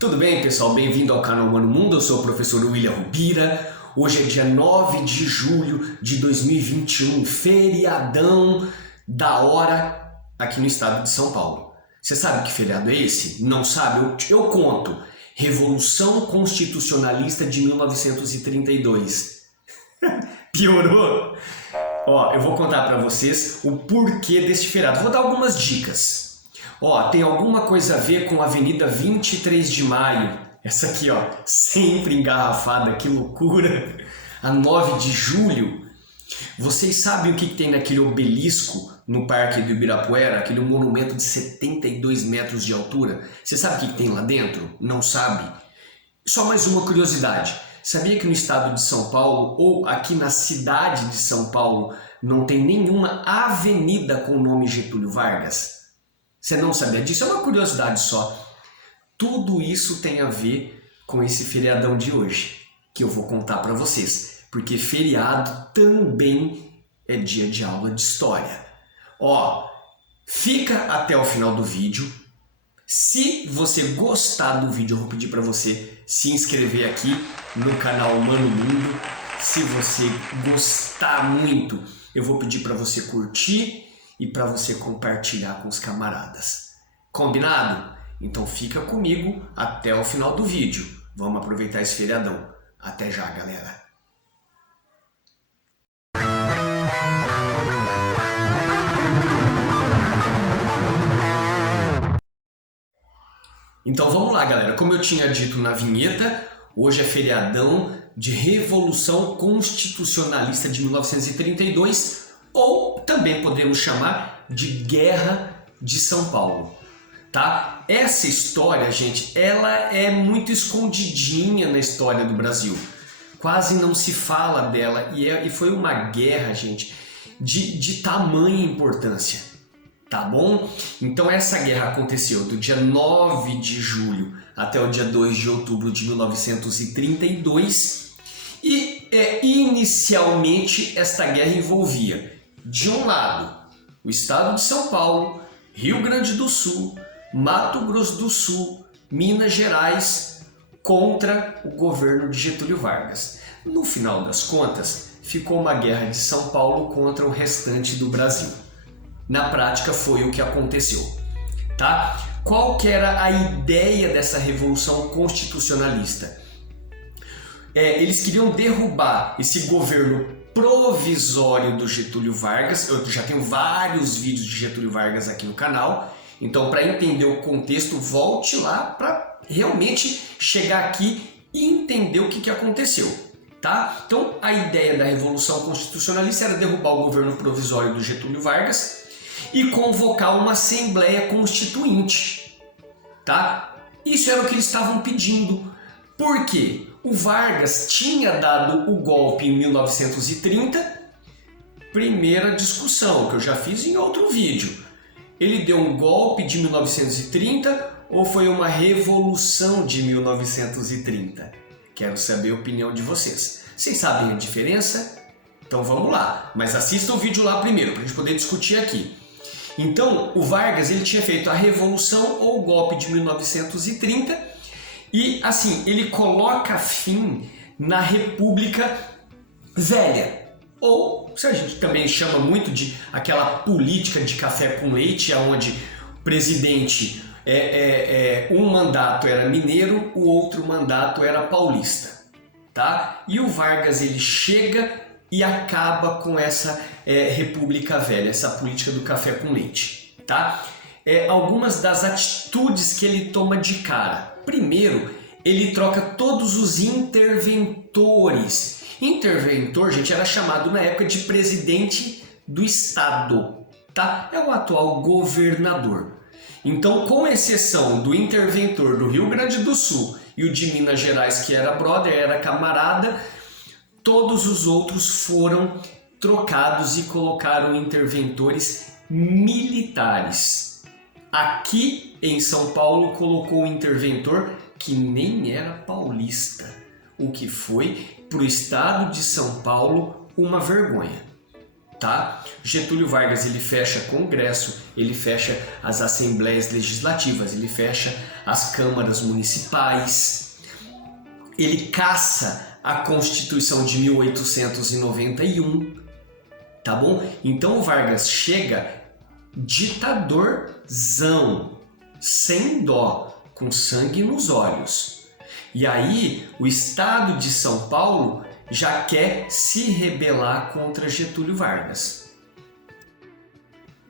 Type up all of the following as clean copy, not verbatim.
Tudo bem, pessoal? Bem-vindo ao canal Mano Mundo, eu sou o professor William Rubira. Hoje é dia 9 de julho de 2021, feriadão da hora aqui no estado de São Paulo. Você sabe que feriado é esse? Não sabe? Eu conto. Revolução Constitucionalista de 1932. Piorou? Ó, eu vou contar para vocês o porquê deste feriado. Vou dar algumas dicas. Ó, tem alguma coisa a ver com a Avenida 23 de Maio. Essa aqui, ó, sempre engarrafada, que loucura. A 9 de julho. Vocês sabem o que tem naquele obelisco no Parque do Ibirapuera? Aquele monumento de 72 metros de altura. Você sabe o que tem lá dentro? Não sabe? Só mais uma curiosidade. Sabia que no estado de São Paulo, ou aqui na cidade de São Paulo, não tem nenhuma avenida com o nome Getúlio Vargas? Você não sabia disso? É uma curiosidade só. Tudo isso tem a ver com esse feriadão de hoje, que eu vou contar para vocês. Porque feriado também é dia de aula de história. Ó, fica até o final do vídeo. Se você gostar do vídeo, eu vou pedir para você se inscrever aqui no canal Mano Mundo. Se você gostar muito, eu vou pedir para você curtir e para você compartilhar com os camaradas. Combinado? Então fica comigo até o final do vídeo. Vamos aproveitar esse feriadão. Até já, galera! Então vamos lá, galera. Como eu tinha dito na vinheta, hoje é feriadão de Revolução Constitucionalista de 1932, ou também podemos chamar de Guerra de São Paulo, tá? Essa história, gente, ela é muito escondidinha na história do Brasil. Quase não se fala dela e foi uma guerra, gente, de tamanha importância, tá bom? Então essa guerra aconteceu do dia 9 de julho até o dia 2 de outubro de 1932 e inicialmente esta guerra envolvia, de um lado, o estado de São Paulo, Rio Grande do Sul, Mato Grosso do Sul, Minas Gerais, contra o governo de Getúlio Vargas. No final das contas, ficou uma guerra de São Paulo contra o restante do Brasil. Na prática foi o que aconteceu, tá? Qual que era a ideia dessa Revolução Constitucionalista? Eles queriam derrubar esse governo provisório do Getúlio Vargas. Eu já tenho vários vídeos de Getúlio Vargas aqui no canal, então para entender o contexto, volte lá para realmente chegar aqui e entender o que aconteceu, tá? Então a ideia da Revolução Constitucionalista era derrubar o governo provisório do Getúlio Vargas e convocar uma Assembleia Constituinte, tá? Isso era o que eles estavam pedindo. Por quê? O Vargas tinha dado o golpe em 1930, primeira discussão que eu já fiz em outro vídeo. Ele deu um golpe de 1930 ou foi uma revolução de 1930? Quero saber a opinião de vocês. Vocês sabem a diferença? Então vamos lá, mas assista o vídeo lá primeiro para a gente poder discutir aqui. Então o Vargas ele tinha feito a revolução ou o golpe de 1930 e assim, ele coloca fim na República Velha, ou se a gente também chama muito de aquela política de café com leite, onde o presidente, um mandato era mineiro, o outro mandato era paulista, tá? E o Vargas ele chega e acaba com essa República Velha, essa política do café com leite, tá? Algumas das atitudes que ele toma de cara. Primeiro, ele troca todos os interventores. Interventor, gente, era chamado na época de presidente do estado, tá? É o atual governador. Então, com exceção do interventor do Rio Grande do Sul e o de Minas Gerais, que era brother, era camarada, todos os outros foram trocados e colocaram interventores militares. Aqui em São Paulo colocou um interventor que nem era paulista, o que foi para o estado de São Paulo uma vergonha. tá? Getúlio Vargas ele fecha Congresso, ele fecha as assembleias legislativas, ele fecha as câmaras municipais, ele caça a Constituição de 1891, tá bom? Então o Vargas chega ditadorzão, sem dó, com sangue nos olhos. E aí o estado de São Paulo já quer se rebelar contra Getúlio Vargas.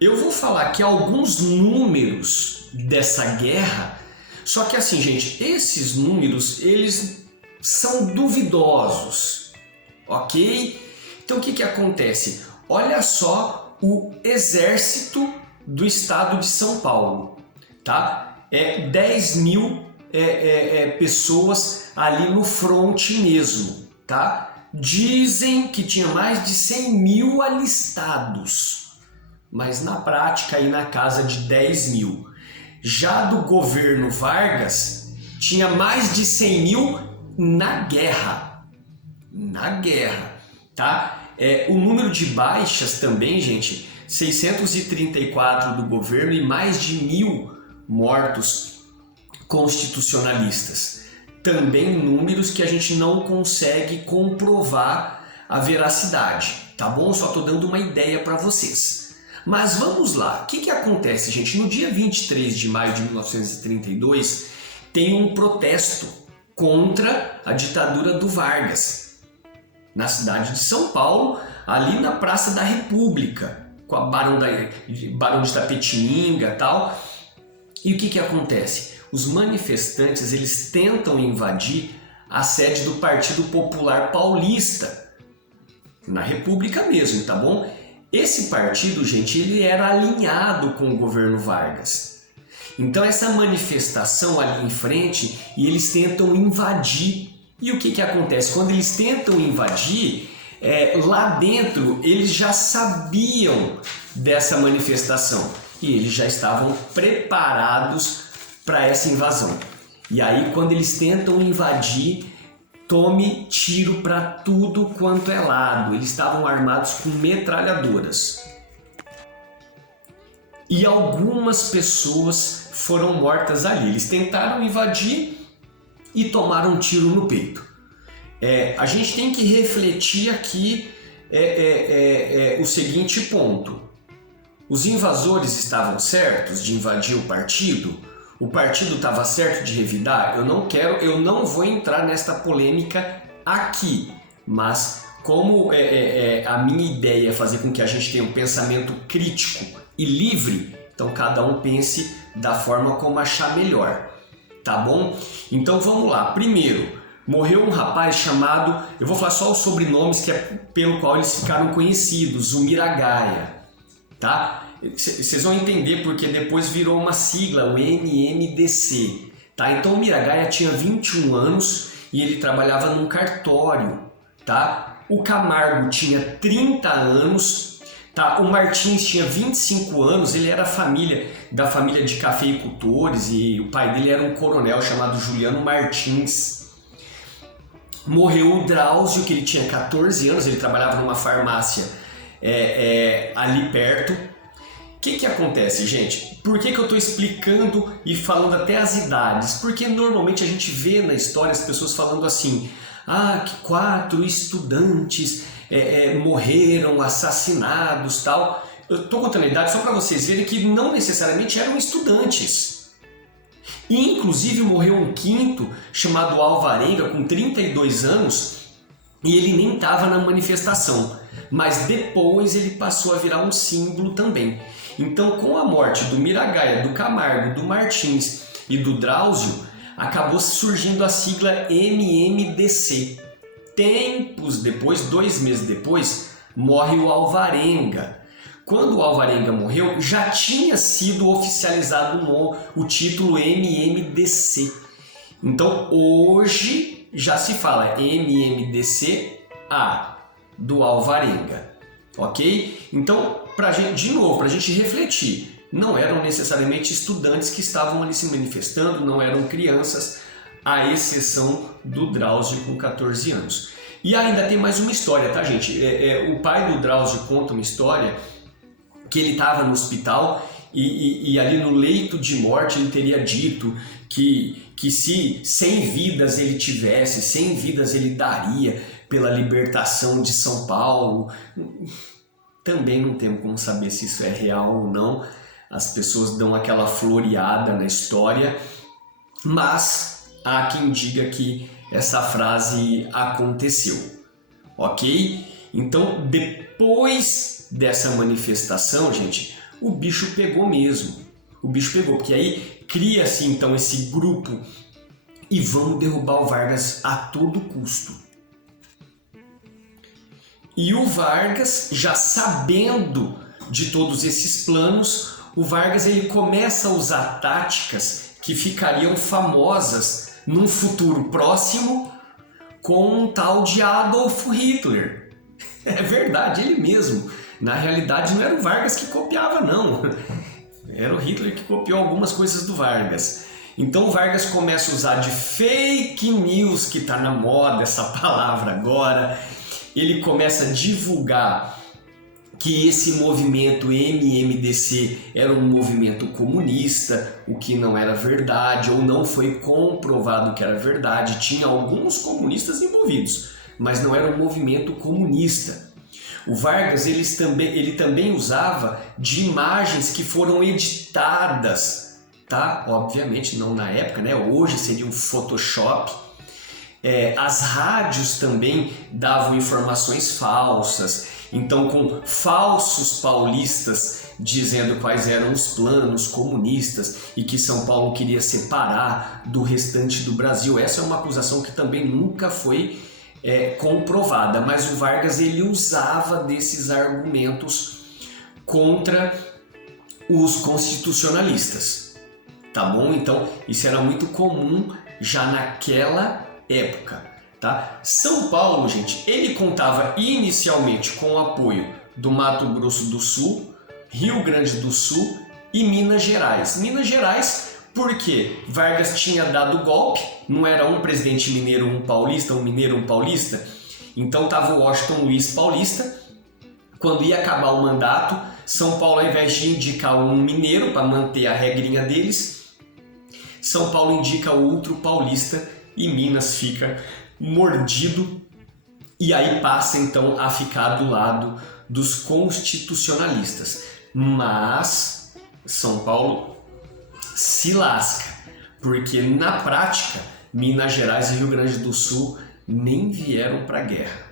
Eu vou falar aqui alguns números dessa guerra, só que assim, gente, esses números, eles são duvidosos, ok? Então o que acontece? Olha só o exército do estado de São Paulo, tá? 10 mil pessoas ali no fronte mesmo, tá? Dizem que tinha mais de 100 mil alistados, mas na prática aí na casa de 10 mil. Já do governo Vargas, tinha mais de 100 mil na guerra, tá? O número de baixas também, gente, 634 do governo e mais de 1.000 mortos constitucionalistas. Também números que a gente não consegue comprovar a veracidade, tá bom? Só tô dando uma ideia para vocês. Mas vamos lá, o que acontece, gente? No dia 23 de maio de 1932, tem um protesto contra a ditadura do Vargas, na cidade de São Paulo, ali na Praça da República, com a Barão de Itapetininga e tal. E o que acontece? Os manifestantes, eles tentam invadir a sede do Partido Popular Paulista, na República mesmo, tá bom? Esse partido, gente, ele era alinhado com o governo Vargas. Então essa manifestação ali em frente, e eles tentam invadir. E o que acontece? Quando eles tentam invadir, lá dentro eles já sabiam dessa manifestação e eles já estavam preparados para essa invasão. E aí quando eles tentam invadir, tome tiro para tudo quanto é lado. Eles estavam armados com metralhadoras. E algumas pessoas foram mortas ali. Eles tentaram invadir e tomaram um tiro no peito. A gente tem que refletir aqui o seguinte ponto. Os invasores estavam certos de invadir o partido? O partido estava certo de revidar? Eu não vou entrar nesta polêmica aqui, mas como a minha ideia é fazer com que a gente tenha um pensamento crítico e livre, então cada um pense da forma como achar melhor, tá bom? Então vamos lá. Primeiro, morreu um rapaz chamado, eu vou falar só os sobrenomes que é pelo qual eles ficaram conhecidos, o Miragaia, tá? Vocês vão entender porque depois virou uma sigla, o MMDC, tá? Então o Miragaia tinha 21 anos e ele trabalhava num cartório, tá? O Camargo tinha 30 anos, tá? O Martins tinha 25 anos, ele era da família de cafeicultores e o pai dele era um coronel chamado Juliano Martins. Morreu o Drauzio, que ele tinha 14 anos, ele trabalhava numa farmácia ali perto. O que acontece, gente? Por que eu estou explicando e falando até as idades? Porque normalmente a gente vê na história as pessoas falando assim: que 4 estudantes morreram, assassinados, tal. Eu estou contando a idade só para vocês verem que não necessariamente eram estudantes. E, inclusive morreu um quinto chamado Alvarenga com 32 anos e ele nem estava na manifestação, mas depois ele passou a virar um símbolo também. Então, com a morte do Miragaia, do Camargo, do Martins e do Drauzio, acabou surgindo a sigla MMDC. Tempos depois, 2 meses depois, morre o Alvarenga. Quando o Alvarenga morreu, já tinha sido oficializado o título MMDC. Então, hoje já se fala MMDC-A do Alvarenga, ok? Então, pra gente refletir, não eram necessariamente estudantes que estavam ali se manifestando, não eram crianças, à exceção do Drauzio com 14 anos. E ainda tem mais uma história, tá, gente? O pai do Drauzio conta uma história que ele estava no hospital e ali no leito de morte ele teria dito que se 100 vidas ele tivesse, 100 vidas ele daria pela libertação de São Paulo. Também não temos como saber se isso é real ou não. As pessoas dão aquela floreada na história, mas há quem diga que essa frase aconteceu, ok? Então, depois dessa manifestação, gente, o bicho pegou mesmo. O bicho pegou, porque aí cria-se então esse grupo e vamos derrubar o Vargas a todo custo. E o Vargas, já sabendo de todos esses planos, o Vargas ele começa a usar táticas que ficariam famosas num futuro próximo com um tal de Adolf Hitler. É verdade, ele mesmo. Na realidade não era o Vargas que copiava, não. Era o Hitler que copiou algumas coisas do Vargas. Então o Vargas começa a usar de fake news, que está na moda essa palavra agora. Ele começa a divulgar que esse movimento MMDC era um movimento comunista, o que não era verdade, ou não foi comprovado que era verdade. Tinha alguns comunistas envolvidos, mas não era um movimento comunista. O Vargas ele também usava de imagens que foram editadas, tá? Obviamente não na época, né? Hoje seria um Photoshop. As rádios também davam informações falsas, então com falsos paulistas dizendo quais eram os planos comunistas e que São Paulo queria separar do restante do Brasil. Essa é uma acusação que também nunca foi comprovada, mas o Vargas ele usava desses argumentos contra os constitucionalistas, tá bom? Então isso era muito comum já naquela época, tá? São Paulo, gente, ele contava inicialmente com o apoio do Mato Grosso do Sul, Rio Grande do Sul e Minas Gerais. Minas Gerais porque Vargas tinha dado golpe, não era um presidente mineiro, um paulista, um mineiro, um paulista, então estava o Washington Luiz paulista. Quando ia acabar o mandato, São Paulo, ao invés de indicar um mineiro para manter a regrinha deles, São Paulo indica outro paulista e Minas fica mordido e aí passa então a ficar do lado dos constitucionalistas. Mas São Paulo se lasca, porque na prática Minas Gerais e Rio Grande do Sul nem vieram para a guerra,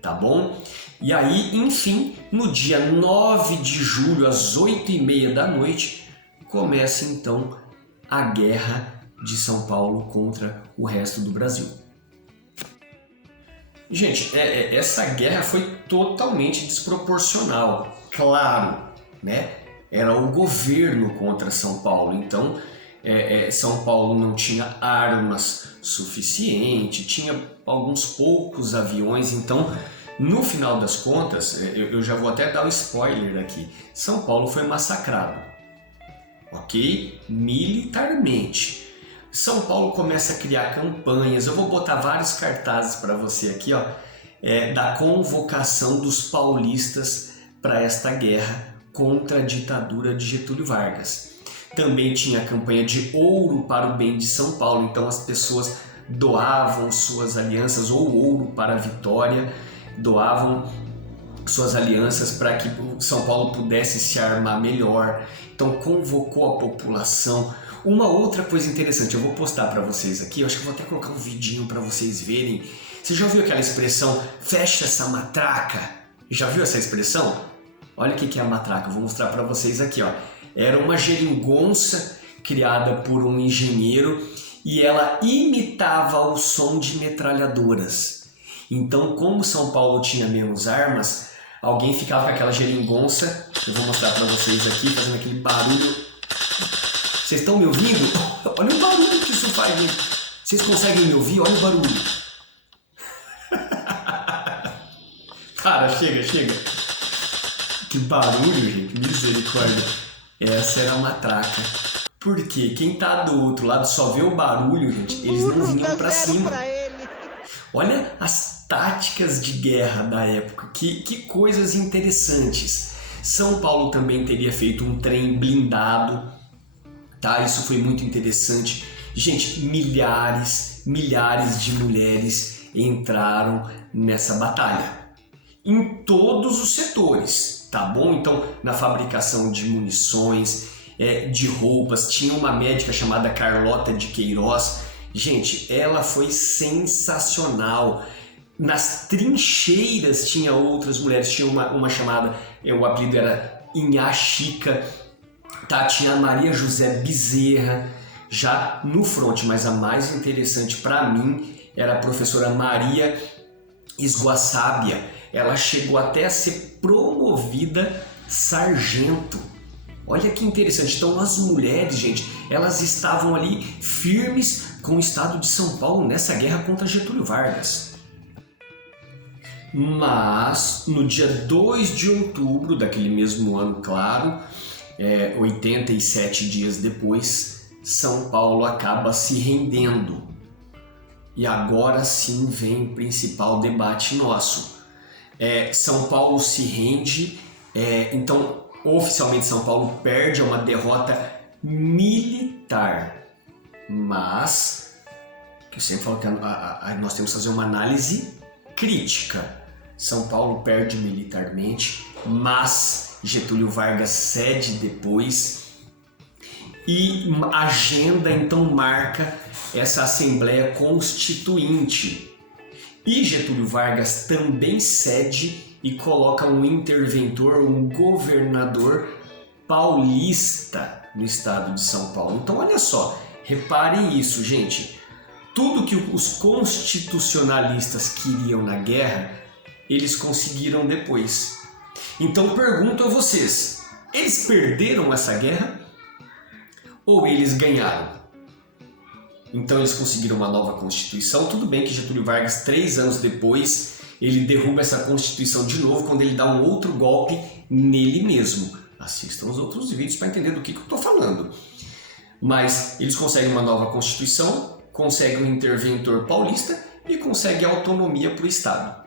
tá bom? E aí, enfim, no dia 9 de julho, às 8h30 da noite, começa então a Guerra de São Paulo contra o resto do Brasil. Gente, essa guerra foi totalmente desproporcional, claro, né? Era o governo contra São Paulo, então São Paulo não tinha armas suficientes, tinha alguns poucos aviões, então no final das contas, eu já vou até dar um spoiler aqui, São Paulo foi massacrado, ok? Militarmente. São Paulo começa a criar campanhas, eu vou botar vários cartazes para você aqui, ó, da convocação dos paulistas para esta guerra contra a ditadura de Getúlio Vargas. Também tinha a campanha de ouro para o bem de São Paulo, então as pessoas doavam suas alianças, ou ouro para a vitória, doavam suas alianças para que São Paulo pudesse se armar melhor, então convocou a população. Uma outra coisa interessante, eu vou postar para vocês aqui, eu acho que vou até colocar um vidinho para vocês verem. Você já ouviu aquela expressão, fecha essa matraca? Já viu essa expressão? Olha o que é a matraca, eu vou mostrar para vocês aqui, ó. Era uma geringonça criada por um engenheiro e ela imitava o som de metralhadoras. Então, como São Paulo tinha menos armas, alguém ficava com aquela geringonça, eu vou mostrar para vocês aqui, fazendo aquele barulho. Vocês estão me ouvindo? Olha o barulho que isso faz, gente. Vocês conseguem me ouvir? Olha o barulho. Cara, chega. Que barulho, gente. Misericórdia. Essa era a matraca. Porque quem tá do outro lado só vê o barulho, gente. Eles não vinham pra cima. Olha as táticas de guerra da época, que coisas interessantes. São Paulo também teria feito um trem blindado, tá? Isso foi muito interessante. Gente, milhares de mulheres entraram nessa batalha, em todos os setores, tá bom? Então, na fabricação de munições, de roupas, tinha uma médica chamada Carlota de Queiroz. Gente, ela foi sensacional. Nas trincheiras tinha outras mulheres, tinha uma chamada, o apelido era Inhá Chica, tá? Tinha a Maria José Bezerra, já no front, mas a mais interessante para mim era a professora Maria Esguaçábia. Ela chegou até a ser promovida sargento. Olha que interessante. Então as mulheres, gente, elas estavam ali firmes com o estado de São Paulo nessa guerra contra Getúlio Vargas. Mas no dia 2 de outubro daquele mesmo ano, claro, 87 dias depois, São Paulo acaba se rendendo. E agora sim vem o principal debate nosso. São Paulo se rende, então oficialmente São Paulo perde, é uma derrota militar. Mas, que eu sempre falo que nós temos que fazer uma análise crítica. São Paulo perde militarmente, mas Getúlio Vargas cede depois e a agenda então marca essa Assembleia Constituinte. E Getúlio Vargas também cede e coloca um interventor, um governador paulista no estado de São Paulo. Então olha só, reparem isso, gente. Tudo que os constitucionalistas queriam na guerra, eles conseguiram depois. Então pergunto a vocês, eles perderam essa guerra ou eles ganharam? Então eles conseguiram uma nova Constituição. Tudo bem que Getúlio Vargas, 3 anos depois, ele derruba essa Constituição de novo quando ele dá um outro golpe nele mesmo. Assistam os outros vídeos para entender do que eu estou falando. Mas eles conseguem uma nova Constituição, conseguem um interventor paulista e conseguem autonomia para o Estado.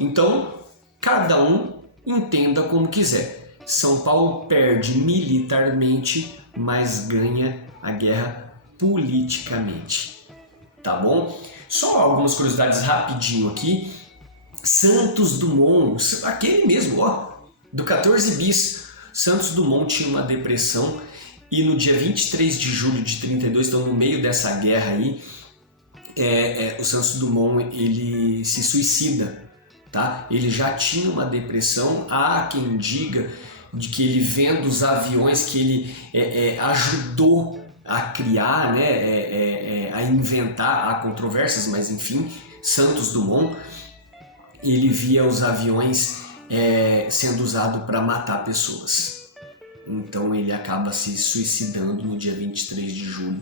Então, cada um entenda como quiser. São Paulo perde militarmente, mas ganha a guerra politicamente. Tá bom? Só algumas curiosidades rapidinho aqui. Santos Dumont, aquele mesmo, do 14 bis. Santos Dumont tinha uma depressão e no dia 23 de julho de 32, então no meio dessa guerra aí, o Santos Dumont ele se suicida. Tá? Ele já tinha uma depressão, há quem diga de que ele vendo os aviões que ele ajudou a criar, né, a inventar, há controvérsias, mas enfim, Santos Dumont, ele via os aviões sendo usados para matar pessoas. Então ele acaba se suicidando no dia 23 de julho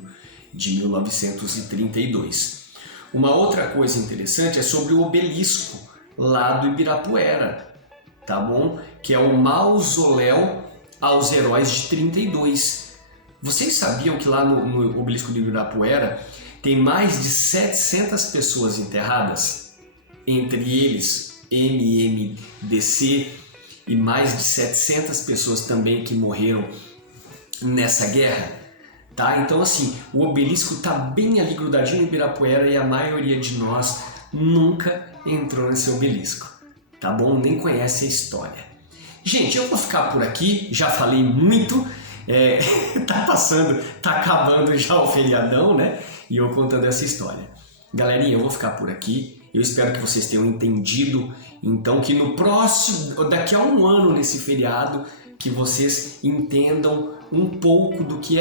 de 1932. Uma outra coisa interessante é sobre o obelisco lá do Ibirapuera, tá bom? Que é o mausoléu aos heróis de 32. Vocês sabiam que lá no obelisco do Ibirapuera tem mais de 700 pessoas enterradas? Entre eles MMDC e mais de 700 pessoas também que morreram nessa guerra, tá? Então assim, o obelisco tá bem ali grudadinho no Ibirapuera e a maioria de nós nunca entrou nesse obelisco, tá bom? Nem conhece a história. Gente, eu vou ficar por aqui, já falei muito, tá acabando já o feriadão, né? E eu contando essa história. Galerinha, eu vou ficar por aqui, eu espero que vocês tenham entendido, então que no próximo, daqui a um ano nesse feriado, que vocês entendam um pouco do que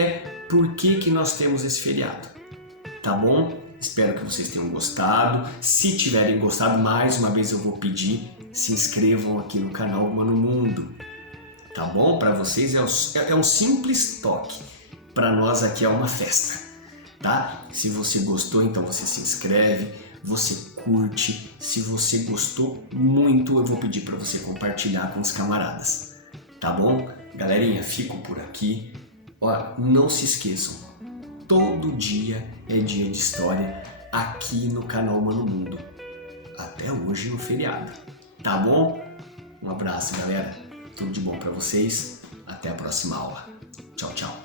por que nós temos esse feriado, tá bom? Espero que vocês tenham gostado. Se tiverem gostado, mais uma vez eu vou pedir, se inscrevam aqui no canal Mano Mundo, tá bom? Para vocês é um simples toque, para nós aqui é uma festa, tá? Se você gostou, então você se inscreve, você curte. Se você gostou muito, eu vou pedir para você compartilhar com os camaradas, tá bom? Galerinha, fico por aqui. Ó, não se esqueçam, todo dia é dia de história aqui no canal Mano Mundo. até hoje no feriado. Tá bom? Um abraço, galera. Tudo de bom para vocês. Até a próxima aula. Tchau, tchau.